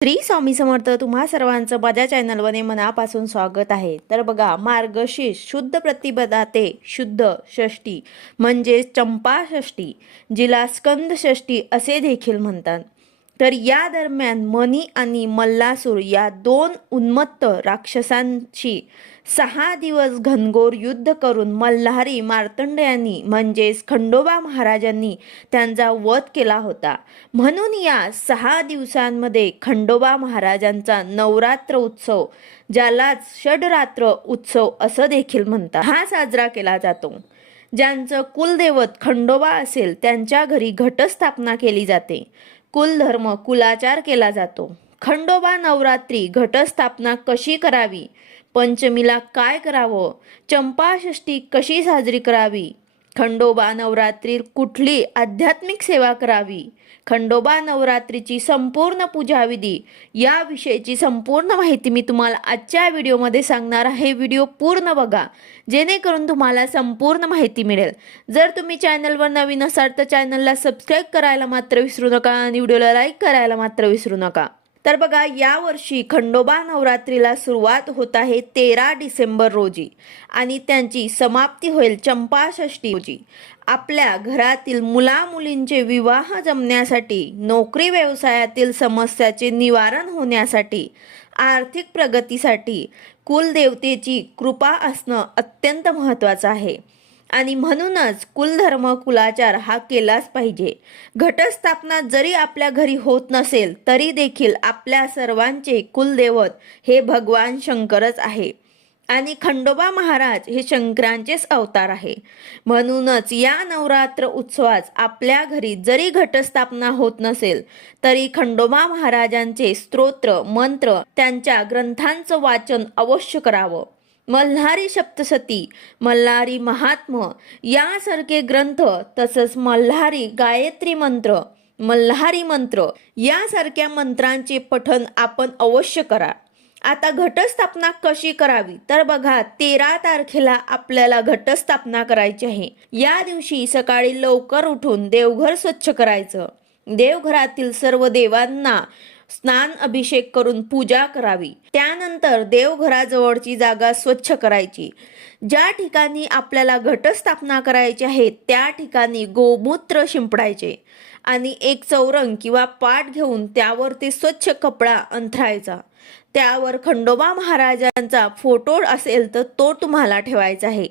श्री स्वामी समर्थ. तुम्हा सर्वांचं माझ्या चॅनलवर मनापासून स्वागत आहे. तर बघा, मार्गशीर्ष शुद्ध प्रतिपदा ते शुद्ध षष्ठी म्हणजे चंपा षष्ठी, जिला स्कंद षष्ठी असे देखील म्हणतात. तर या दरम्यान मणी आणि मल्लासूर या दोन उन्मत्त राक्षसांशी 6 दिवस घनघोर युद्ध करून मल्हारी मार्तंडयांनी म्हणजेच खंडोबा महाराजांनी त्यांचा वध केला होता. म्हणून या 6 दिवसांमध्ये खंडोबा महाराजांचा नवरात्र उत्सव, ज्यालाच षडरात्र उत्सव असं देखील म्हणतात, हा साजरा केला जातो. ज्यांचं कुलदैवत खंडोबा असेल त्यांच्या घरी घटस्थापना केली जाते. कुलधर्म कुलाचार केला जातो. खंडोबा नवरात्री घटस्थापना कशी करावी, पंचमीला काय करावं, चंपाषष्ठी कशी साजरी करावी, खंडोबा नवरात्रीत कुठली आध्यात्मिक सेवा करावी, खंडोबा नवरात्रीची संपूर्ण पूजाविधी याविषयीची संपूर्ण माहिती मी तुम्हाला आजच्या व्हिडिओमध्ये सांगणार आहे. व्हिडिओ पूर्ण बघा जेणेकरून तुम्हाला संपूर्ण माहिती मिळेल. जर तुम्ही चॅनलवर नवीन असाल तर चॅनलला सबस्क्राईब करायला मात्र विसरू नका आणि व्हिडिओला लाईक करायला मात्र विसरू नका. तर बघा, यावर्षी खंडोबा नवरात्रीला सुरुवात होत आहे 13 डिसेंबर रोजी आणि त्यांची समाप्ती होईल चंपाषष्ठी रोजी. आपल्या घरातील मुलामुलींचे विवाह जमण्यासाठी, नोकरी व्यवसायातील समस्याचे निवारण होण्यासाठी, आर्थिक प्रगतीसाठी कुलदेवतेची कृपा असणं अत्यंत महत्त्वाचं आहे आणि म्हणूनच कुलधर्म कुलाचार हा केलाच पाहिजे. घटस्थापना जरी आपल्या घरी होत नसेल तरी देखील आपल्या सर्वांचे कुलदैवत हे भगवान शंकरच आहे आणि खंडोबा महाराज हे शंकरांचेच अवतार आहे. म्हणूनच या नवरात्र उत्सवात आपल्या घरी जरी घटस्थापना होत नसेल तरी खंडोबा महाराजांचे स्तोत्र मंत्र, त्यांच्या ग्रंथांचं वाचन अवश्य करावं. मल्हारी सप्तशती, मल्हारी महात्म्य यासारखे ग्रंथ, तसंच मल्हारी गायत्री मंत्र, मल्हारी मंत्र यासारख्या मंत्रांचे पठण आपण अवश्य करा. आता घटस्थापना कशी करावी तर बघा, 13 तारखेला आपल्याला घटस्थापना करायची आहे. या दिवशी सकाळी लवकर उठून देवघर स्वच्छ करायचं. देवघरातील सर्व देवांना स्नान अभिषेक करून पूजा करावी. त्यानंतर देवघराजवळची जागा स्वच्छ करायची. ज्या ठिकाणी आपल्याला घटस्थापना करायची आहे त्या ठिकाणी गोमूत्र शिंपडायचे आणि एक चौरंग किंवा पाट घेऊन त्यावर ते स्वच्छ कपडा अंथरायचा. त्यावर खंडोबा महाराजांचा फोटो असेल तर तो तुम्हाला ठेवायचा आहे.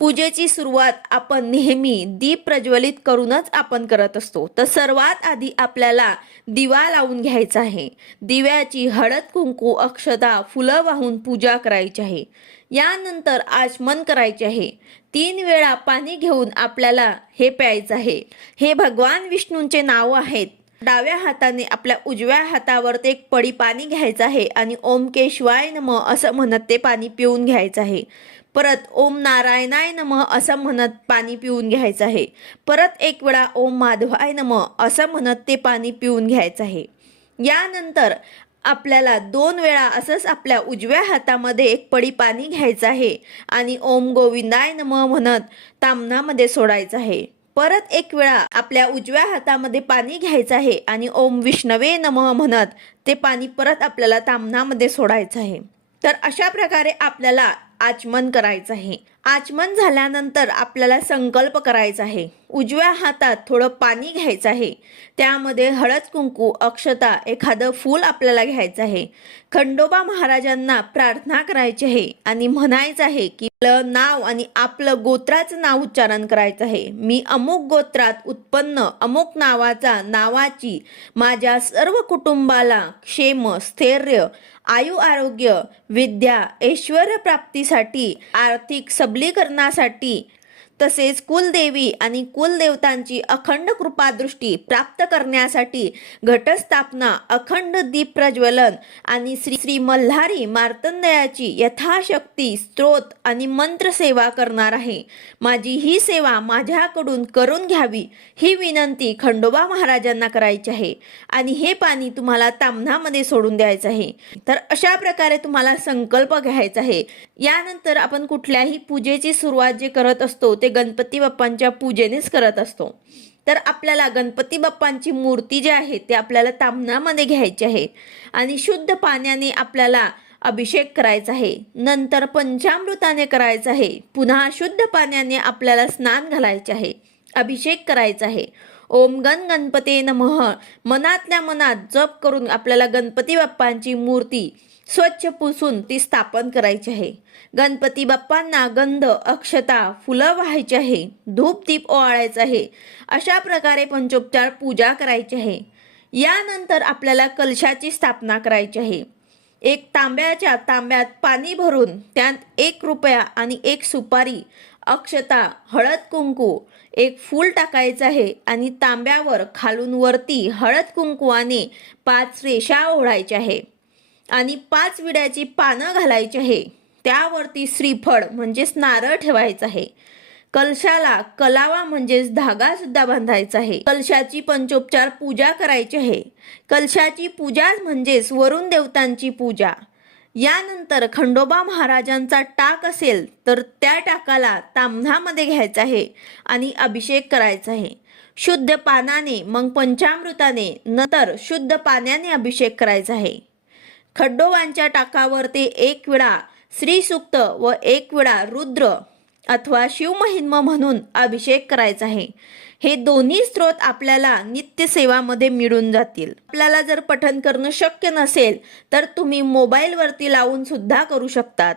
पूजेची सुरुवात आपण नेहमी दीप प्रज्वलित करूनच आपण करत असतो. तर सर्वात आधी आपल्याला दिवा लावून घ्यायचा आहे. दिव्याची हळद कुंकू अक्षता फुलं वाहून पूजा करायची आहे. यानंतर आचमन करायचे आहे. 3 वेळा पाणी घेऊन आपल्याला हे प्यायचं आहे. हे भगवान विष्णूंचे नाव आहेत. डाव्या हाताने आपल्या उजव्या हातावर एक पडी पाणी घ्यायचं आहे आणि ओम केशवाय नमः असं म्हणत ते पाणी पिऊन घ्यायचं आहे. परत ओम नारायणाय नमः असं म्हणत पाणी पिऊन घ्यायचं आहे. परत एक वेळा ओम माधवाय नमः असं म्हणत ते पाणी पिऊन घ्यायचं आहे. यानंतर आपल्याला 2 वेळा असंच आपल्या उजव्या हातामध्ये एक पडी पाणी घ्यायचं आहे आणि ओम गोविंदाय नमः म्हणत ताम्हणामध्ये सोडायचं आहे. परत एक वेळा आपल्या उजव्या हातामध्ये पाणी घ्यायचं आहे आणि ओम विष्णवे नमः म्हणत ते पाणी परत आपल्याला ताम्हणामध्ये सोडायचं आहे. तर अशा प्रकारे आपल्याला आचमन करायचं आहे. आचमन झाल्यानंतर आपल्याला संकल्प करायचा आहे. उजव्या हातात थोडं पाणी घ्यायचं आहे. त्यामध्ये हळद कुंकू अक्षता एखादं फूल आपल्याला घ्यायचं आहे. खंडोबा महाराजांना प्रार्थना करायची आहे आणि म्हणायचं आहे की आपलं नाव आणि आपलं गोत्राचं नाव उच्चारण करायचं आहे. मी अमुक गोत्रात उत्पन्न अमुक नावाची माझ्या सर्व कुटुंबाला क्षेम स्थैर्य आयु आरोग्य विद्या ऐश्वर्य प्राप्तीसाठी आर्थिक सबलीकरणासाठी तसेच कुलदेवी आणि कुलदेवतांची अखंड कृपादृष्टी प्राप्त करण्यासाठी घटस्थापना अखंड दीप प्रज्वलन आणि श्री मल्हारी मार्तंडयाची यथाशक्ती स्तोत्र आणि मंत्र सेवा करणार आहे. माझी ही सेवा माझ्याकडून करून घ्यावी ही विनंती खंडोबा महाराजांना करायची आहे आणि हे पाणी तुम्हाला ताम्हणामध्ये सोडून द्यायचं आहे. तर अशा प्रकारे तुम्हाला संकल्प घ्यायचा आहे. यानंतर आपण कुठल्याही पूजेची सुरुवात जे करत असतो ते गणपती बाप्पांच्या पूजेनेच करत असतो. तर आपल्याला गणपती बाप्पांची मूर्ती जी आहे ते आपल्याला ताम्हणामध्ये घ्यायची आहे आणि शुद्ध पाण्याने आपल्याला अभिषेक करायचा आहे. नंतर पंचामृताने करायचा आहे. पुन्हा शुद्ध पाण्याने आपल्याला स्नान घालायचे आहे, अभिषेक करायचा आहे. ओम गण गणपते नमः मनातल्या मनात जप करून आपल्याला गणपती बाप्पांची मूर्ती स्वच्छ पुसून ती स्थापन करायची आहे. गणपती बाप्पांना गंध, अक्षता, फुलं व्हायची आहे, धूप दीप ओवाळायचं आहे. अशा प्रकारे पंचोपचार पूजा करायची आहे. यानंतर आपल्याला कलशाची स्थापना करायची आहे. एक तांब्यात पाणी भरून त्यात 1 रुपया आणि 1 सुपारी, अक्षता, हळद कुंकू, 1 फूल टाकायचं आहे आणि तांब्यावर खालून वरती हळद कुंकवाने 5 रेषा ओढायच्या आहे आणि 5 विड्याची पानं घालायची आहे. त्यावरती श्रीफळ म्हणजेच नारळ ठेवायचं आहे. कलशाला कलावा म्हणजेच धागा सुद्धा बांधायचा आहे. कलशाची पंचोपचार पूजा करायची आहे. कलशाची पूजा म्हणजेच वरुण देवतांची पूजा. यानंतर खंडोबा महाराजांचा टाक असेल तर त्या टाकाला ताम्हणामध्ये घ्यायचा आहे आणि अभिषेक करायचा आहे. शुद्ध पानाने मग पंचामृताने नंतर शुद्ध पाण्याने अभिषेक करायचा आहे. खंडोबांच्या टाकावर ते 1 वेळा श्रीसूक्त व 1 वेळा रुद्र अथवा शिवमहिम्न म्हणून अभिषेक करायचा आहे. हे दोन्ही स्त्रोत आपल्याला नित्यसेवामध्ये मिळून जातील. आपल्याला जर पठण करणं शक्य नसेल तर तुम्ही मोबाईलवरती लावून सुद्धा करू शकतात.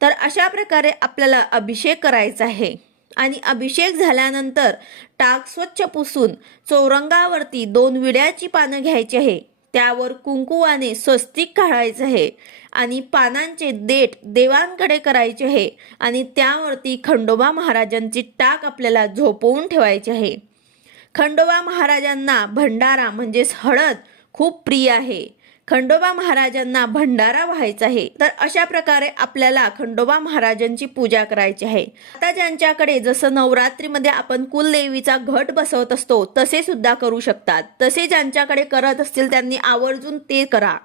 तर अशा प्रकारे आपल्याला अभिषेक करायचा आहे आणि अभिषेक झाल्यानंतर टाक स्वच्छ पुसून चौरंगावरती 2 विड्याची पानं घ्यायची आहे. त्यावर कुंकुवाने स्वस्तिक काढायचं आहे आणि पानांचे देठ देवांकडे करायचे आहे आणि त्यावरती खंडोबा महाराजांची टाक आपल्याला झोपवून ठेवायची आहे. खंडोबा महाराजांना भंडारा म्हणजेच हळद खूप प्रिय आहे. खंडोबा महाराजांना भंडारा व्हायचा आहे. तर अशा प्रकारे आपल्याला खंडोबा महाराजांची पूजा करायची आहे. आता ज्यांच्याकडे जसं नवरात्रीमध्ये आपण कुलदेवीचा घट बसवत असतो तसे सुद्धा करू शकतात. तसे ज्यांच्याकडे करत असतील त्यांनी आवर्जून ते करा.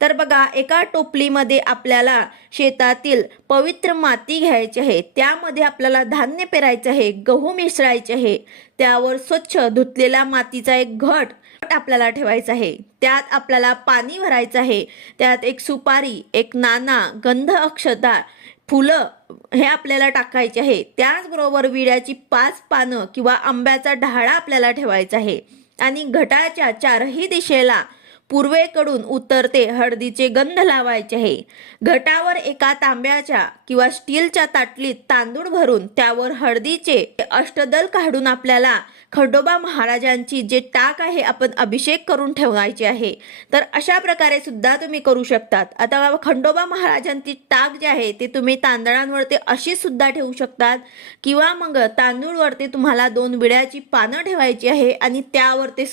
तर बघा, एका टोपलीमध्ये आपल्याला शेतातील पवित्र माती घ्यायची आहे. त्यामध्ये आपल्याला धान्य पेरायचे आहे, गहू मिसळायचे आहे. त्यावर स्वच्छ धुतलेला मातीचा एक घट आपल्याला ठेवायचा आहे. त्यात आपल्याला पाणी भरायचं आहे. त्यात 1 सुपारी, 1 नाणा, गंध, अक्षता, फुलं हे आपल्याला टाकायचे आहे. त्याचबरोबर विड्याची 5 पानं किंवा आंब्याचा डहाळा आपल्याला ठेवायचा आहे आणि घटाच्या 4ही दिशेला पूर्वेकडून उत्तर ते हळदीचे गंध लावायचे आहे. घटावर एका तांब्याच्या किंवा स्टीलच्या ताटलीत तांदूळ भरून त्यावर हळदीचे अष्टदल काढून आपल्याला खंडोबा महाराजांची जे टाक आहे आपण अभिषेक करून ठेवायचे आहे. तर अशा प्रकारे सुद्धा तुम्ही करू शकतात. आता खंडोबा महाराजांची टाक जे आहे ते तुम्ही तांदळांवरती अशी सुद्धा ठेवू शकतात किंवा मग तांदूळवरती तुम्हाला 2 विड्याची पानं ठेवायची आहे आणि त्यावरती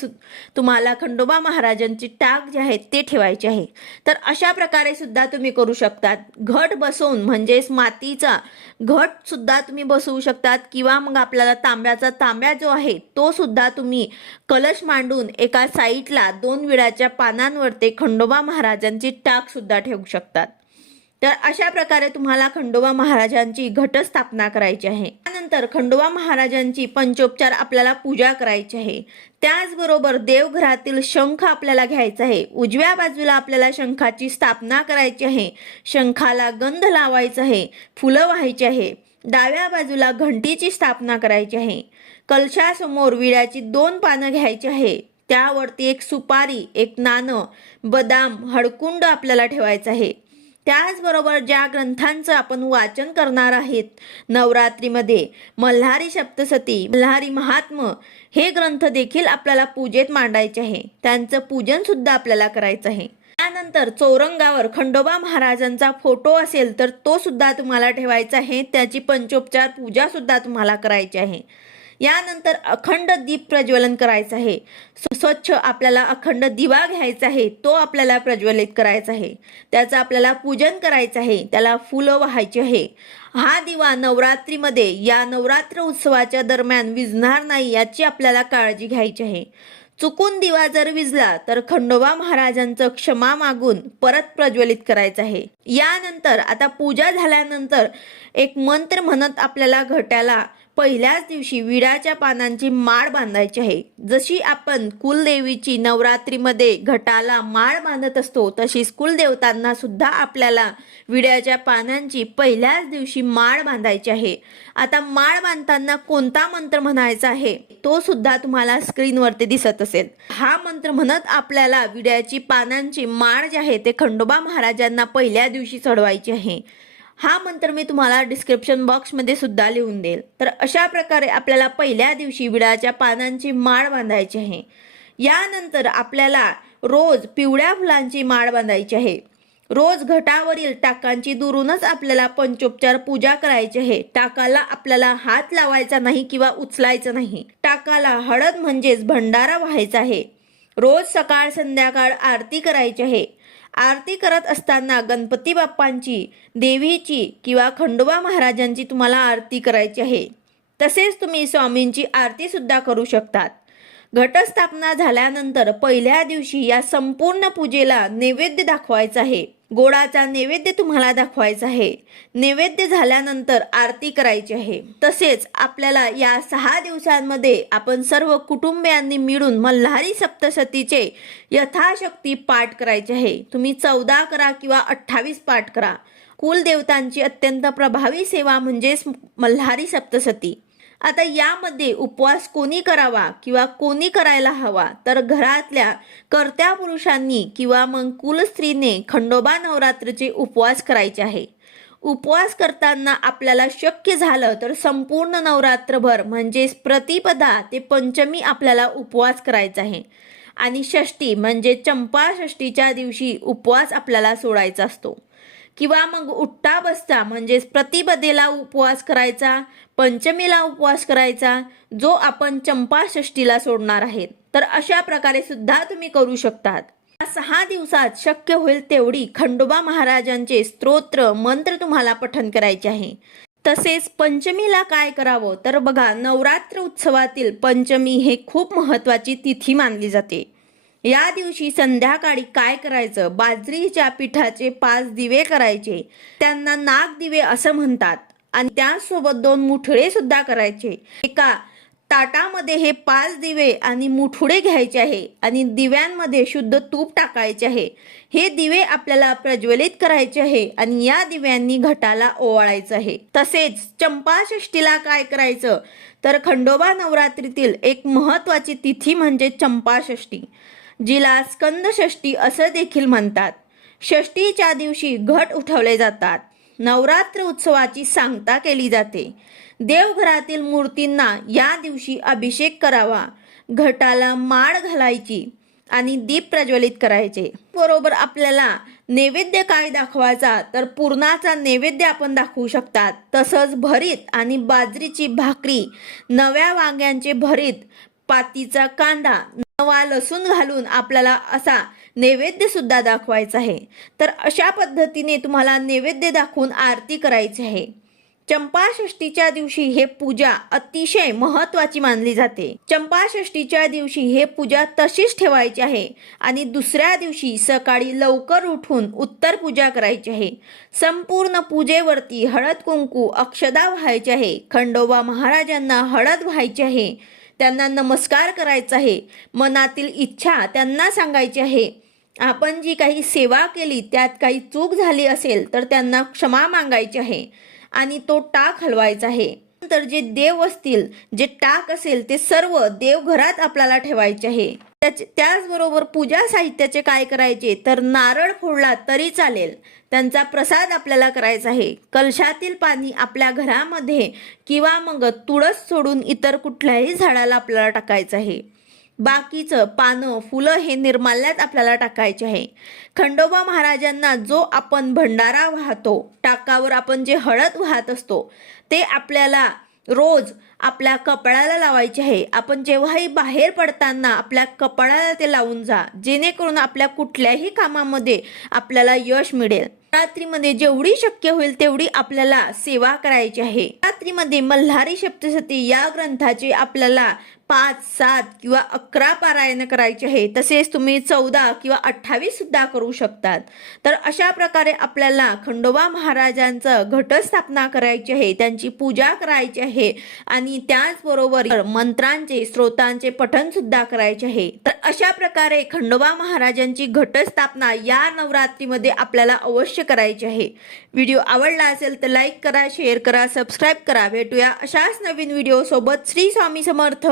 तुम्हाला खंडोबा महाराजांची टाक जे आहे ते ठेवायचे आहे. तर अशा प्रकारे सुद्धा तुम्ही करू शकतात. घट बसवून म्हणजेच मातीचा घट सुद्धा तुम्ही बसवू शकतात किंवा मग आपल्याला तांब्या जो आहे तो सुद्धा तुम्ही कलश मांडून एका साईडला 2 विड्याच्या पानांवरती खंडोबा महाराजांची टाक सुद्धा ठेवू शकतात. तर अशा प्रकारे तुम्हाला खंडोबा महाराजांची घटस्थापना करायची आहे. त्यानंतर खंडोबा महाराजांची पंचोपचार आपल्याला पूजा करायची आहे. त्याचबरोबर देवघरातील शंख आपल्याला घ्यायचा आहे. उजव्या बाजूला आपल्याला शंखाची स्थापना करायची आहे. शंखाला गंध लावायचा आहे, फुलं व्हायची आहे. डाव्या बाजूला घंटीची स्थापना करायची आहे. कलशासमोर विड्याची 2 पानं घ्यायची आहे. त्यावरती 1 सुपारी, 1 नाणं, बदाम, हळकुंड आपल्याला ठेवायचं आहे. त्याचबरोबर ज्या ग्रंथांचं आपण वाचन करणार आहेत नवरात्रीमध्ये, मल्हारी सप्तशती, मल्हारी महात्म्य हे ग्रंथ देखील आपल्याला पूजेत मांडायचे आहे. त्यांचं पूजन सुद्धा आपल्याला करायचं आहे. त्यानंतर चौरंगावर खंडोबा महाराजांचा फोटो असेल तर तो सुद्धा तुम्हाला ठेवायचा आहे. त्याची पंचोपचार पूजा सुद्धा तुम्हाला करायची आहे. यानंतर अखंड दीप प्रज्वलन करायचं आहे. स्वच्छ आपल्याला अखंड दिवा घ्यायचा आहे, तो आपल्याला प्रज्वलित करायचा आहे. त्याचं आपल्याला पूजन करायचं आहे, त्याला फुलं वाहायची आहे. हा दिवा नवरात्रीमध्ये या नवरात्र उत्सवाच्या दरम्यान विझणार नाही याची आपल्याला काळजी घ्यायची आहे. चुकून दिवा जर विझला तर खंडोबा महाराजांचं क्षमा मागून परत प्रज्वलित करायचं आहे. यानंतर आता पूजा झाल्यानंतर एक मंत्र म्हणत आपल्याला घटाला पहिल्याच दिवशी विड्याच्या पानांची माळ बांधायची आहे। जशी आपण कुलदेवीची नवरात्रीमध्ये घटाला माळ बांधत असतो, तशीच कुलदेवतांना सुद्धा आपल्याला विड्याच्या पानांची पहिल्याच दिवशी माळ बांधायची आहे। आता माळ बांधताना कोणता मंत्र म्हणायचा आहे तो सुद्धा तुम्हाला स्क्रीनवरती दिसत असेल। हा मंत्र म्हणत आपल्याला विड्याची पानांची माळ जी आहे ते खंडोबा महाराजांना पहिल्या दिवशी चढवायची आहे। हा मंत्र मी तुम्हाला डिस्क्रिप्शन बॉक्समध्ये सुद्धा लिहून देईल। तर अशा प्रकारे आपल्याला पहिल्या दिवशी विड्याच्या पानांची माळ बांधायची आहे। यानंतर आपल्याला रोज पिवळ्या फुलांची माळ बांधायची आहे। रोज घटावरील टाकांची दुरूनच आपल्याला पंचोपचार पूजा करायची आहे। टाकाला आपल्याला हात लावायचा नाही किंवा उचलायचा नाही। टाकाला हळद म्हणजेच भंडारा व्हायचा आहे। रोज सकाळ संध्याकाळ आरती करायची आहे। आरती करत असताना गणपती बाप्पांची, देवीची किंवा खंडोबा महाराजांची तुम्हाला आरती करायची आहे। तसेच तुम्ही स्वामींची आरती सुद्धा करू शकतात। घटस्थापना झाल्यानंतर पहिल्या दिवशी या संपूर्ण पूजेला नैवेद्य दाखवायचा आहे। गोडाचा नैवेद्य तुम्हाला दाखवायचा आहे। नैवेद्य झाल्यानंतर आरती करायची आहे। तसेच आपल्याला या 6 दिवसांमध्ये आपण सर्व कुटुंबियांनी मिळून मल्हारी सप्तशतीचे यथाशक्ती पाठ करायचे आहे। तुम्ही 14 करा किंवा 28 पाठ करा। कुलदेवतांची अत्यंत प्रभावी सेवा म्हणजेच मल्हारी सप्तशती। आता यामध्ये उपवास कोणी करावा किंवा कोणी करायला हवा, तर घरातल्या कर्त्या पुरुषांनी किंवा मग कुलस्त्रीने खंडोबा नवरात्रीचे उपवास करायचे आहे। उपवास करताना आपल्याला शक्य झालं तर संपूर्ण नवरात्रभर म्हणजेच प्रतिपदा ते पंचमी आपल्याला उपवास करायचा आहे। आणि षष्टी म्हणजे चंपा षष्टीच्या दिवशी उपवास आपल्याला सोडायचा असतो। किंवा मग उठता बसता म्हणजेच प्रतिपदेला उपवास करायचा, पंचमीला उपवास करायचा, जो आपण चंपा षष्टीला सोडणार आहेत। तर अशा प्रकारे सुद्धा तुम्ही करू शकतात। 6 दिवसात शक्य होईल तेवढी खंडोबा महाराजांचे स्तोत्र मंत्र तुम्हाला पठण करायचे आहे। तसेच पंचमीला काय करावं, तर बघा नवरात्र उत्सवातील पंचमी हे खूप महत्त्वाची तिथी मानली जाते। या दिवशी संध्याकाळी काय करायचं, बाजरीच्या पिठाचे 5 दिवे करायचे, त्यांना नाग दिवे असं म्हणतात। आणि त्यासोबत 2 मुठडे सुद्धा करायचे। एका ताटामध्ये हे 5 दिवे आणि मुठडे घ्यायचे आहे आणि दिव्यांमध्ये शुद्ध तूप टाकायचे आहे। हे दिवे आपल्याला प्रज्वलित करायचे आहे आणि या दिव्यांनी घटाला ओवाळायचं आहे। तसेच चंपा षष्टीला काय करायचं, तर खंडोबा नवरात्रीतील एक महत्त्वाची तिथी म्हणजे चंपा षष्टी, जिला स्कंद षष्टी असं देखील म्हणतात। षष्टीच्या दिवशी घट उठवले जातात। नवरात्र उत्सवाची सांगता केली जाते। देवघरातील मूर्तींना या दिवशी अभिषेक करावा, घटाला माळ घालायची आणि दीप प्रज्वलित करायचे। बरोबर आपल्याला नैवेद्य काय दाखवायचा, तर पुरणाचा नैवेद्य आपण दाखवू शकतात। तसंच भरीत आणि बाजरीची भाकरी, नव्या वांग्यांचे भरीत, पातीचा कांदा, नवा लसूण घालून आपल्याला असा नैवेद्य सुद्धा दाखवायचा आहे। तर अशा पद्धतीने तुम्हाला नैवेद्य दाखवून आरती करायची आहे। चंपा षष्टीच्या दिवशी हे पूजा अतिशय महत्त्वाची मानली जाते। चंपा षष्टीच्या दिवशी हे पूजा तशीच ठेवायची आहे आणि दुसऱ्या दिवशी सकाळी लवकर उठून उत्तर पूजा करायची आहे। संपूर्ण पूजेवरती हळद कुंकू अक्षदा व्हायचे आहे। खंडोबा महाराजांना हळद व्हायची आहे, त्यांना नमस्कार करायचा आहे, मनातील इच्छा त्यांना सांगायची आहे। आपण जी काही सेवा केली त्यात काही चूक झाली असेल तर त्यांना क्षमा मागायची आहे आणि तो टाक हलवायचा आहे। नंतर जे देव असतील, जे टाक असेल ते सर्व देवघरात आपल्याला ठेवायचे आहे। त्याचबरोबर पूजा साहित्याचे काय करायचे, तर नारळ फोडला तरी चालेल, त्यांचा प्रसाद आपल्याला करायचा आहे। कलशातील पाणी आपल्या घरामध्ये किंवा मग तुळस सोडून इतर कुठल्याही झाडाला आपल्याला टाकायचं आहे। बाकीचं पानं फुलं हे निर्माल्यात आपल्याला टाकायचे आहे। खंडोबा महाराजांना जो आपण भंडारा वाहतो, टाकावर आपण जे हळद वाहत असतो ते आपल्याला रोज आपल्या कपाळाला लावायचे आहे. आपण जेव्हाही बाहेर पडताना आपल्या कपाळाला ते लावून जा, जेणेकरून आपल्या कुठल्याही कामामध्ये आपल्याला यश मिळेल. रात्रीमध्ये जेवढी शक्य होईल तेवढी आपल्याला सेवा करायची आहे. रात्रीमध्ये मल्हारी सप्तशती या ग्रंथाचे आपल्याला 5, 7 किंवा 11 पारायण करायचे आहे. तसेच तुम्ही 14 किंवा 28 सुद्धा करू शकतात. तर अशा प्रकारे आपल्याला खंडोबा महाराजांचं घटस्थापना करायची आहे, त्यांची पूजा करायची आहे आणि त्याचबरोबर मंत्रांचे स्तोत्रांचे पठण सुद्धा करायचे आहे. तर अशा प्रकारे खंडोबा महाराजांची घटस्थापना या नवरात्रीमध्ये आपल्याला अवश्य करायची आहे. व्हिडिओ आवडला असेल तर लाईक करा, शेअर करा, सबस्क्राईब करा. भेटूया अशाच नवीन व्हिडिओ सोबत. श्री स्वामी समर्थ.